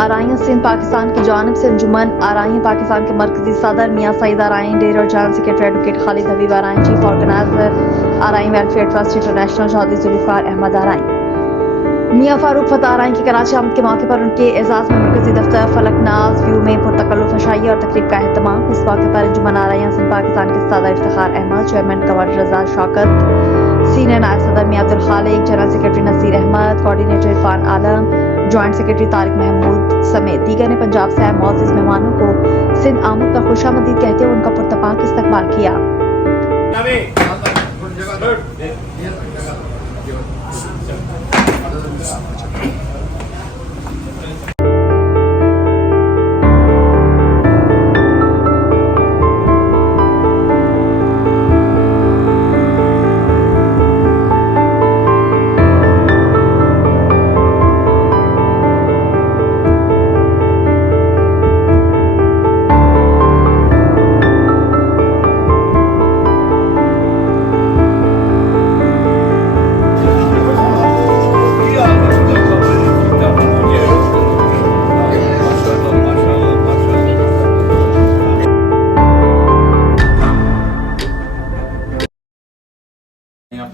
आराइयां सिंध पाकिस्तान की जानब से अंजुमन आराइयां पाकिस्तान के मरकजी सदर मियां सईद आराइन ڈیرے और general secretary advocate Khalid Habib Arain chief organiser Arain welfare trust international Chaudhry Zulfiqar Ahmad Arain Mian Farooq Fateh Arain की कराची आमद के मौके पर उनके एअ्जाज में مرکزی दफ्तर फलकनाज व्यू में पहुंचकर अशाइए और तकरीब का एहतमाम। इस मौके पर अंजुमन आराइयां सिंध पाकिस्तान के सदर इफ्तिखार अहमद, चेयरमैन कवर रजा शौकत, सीनियर नायब सदर Mian Khalid, general secretary Naseer Ahmad, coordinator Irfan Alam, joint secretary Tariq Mahmood समेत दीगर ने पंजाब से आए मुअज़्ज़िज़ मेहमानों को सिंध आमद पर खुशामदीद कहते हुए उनका पुरतपाक इस्तकबाल किया।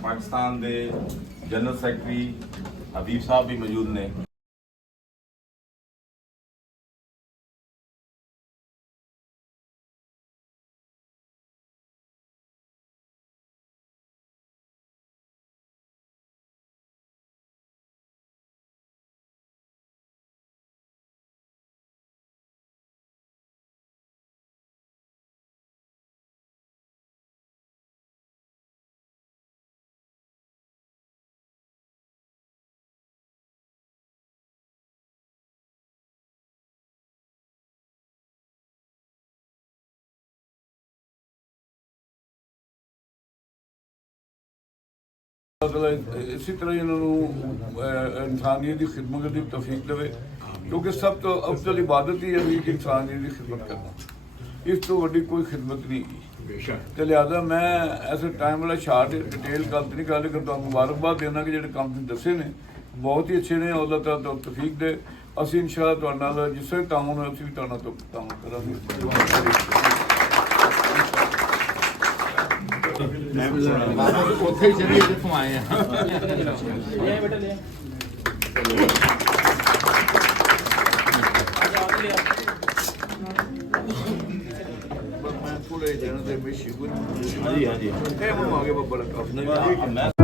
पाकिस्तान के जनरल सैकटरी हबीब साहब भी मौजूद ने। इसी तरह इन्होंने इंसानियत की खिदमत की तौफीक देवे, क्योंकि सब तो अफजल इबादत ही है कि इंसानियत की खिदमत करना, इस तो वड्डी कोई खिदमत नहीं की। तो लिहाजा मैं ऐसे टाइम वाला शार्ट डिटेल गल तो नहीं कर, लेकिन तो मुबारकबाद देना कि जो काम तुम दसे ने बहुत ही अच्छे ने। अल्लाह ताला तो तौफीक दे, असीं इंशाअल्लाह तुहाडे नाल जिस तरह ताउन होए असीं भी तुहाडे नाल ताउन करांगे। ਉੱਥੇ ਹੀ ਚੱਲੀਏ ਜਿੱਥੋਂ ਆਏ ਆ। ਮੈਂ ਥੋੜੇ ਜਣ ਦੇ ਮਿਸ਼ੀ ਗੁੱਡ। ਹਾਂਜੀ ਹਾਂਜੀ ਇਹ ਮੈਨੂੰ ਆ ਗਿਆ ਬੱਬਰ ਕਾਫੀ।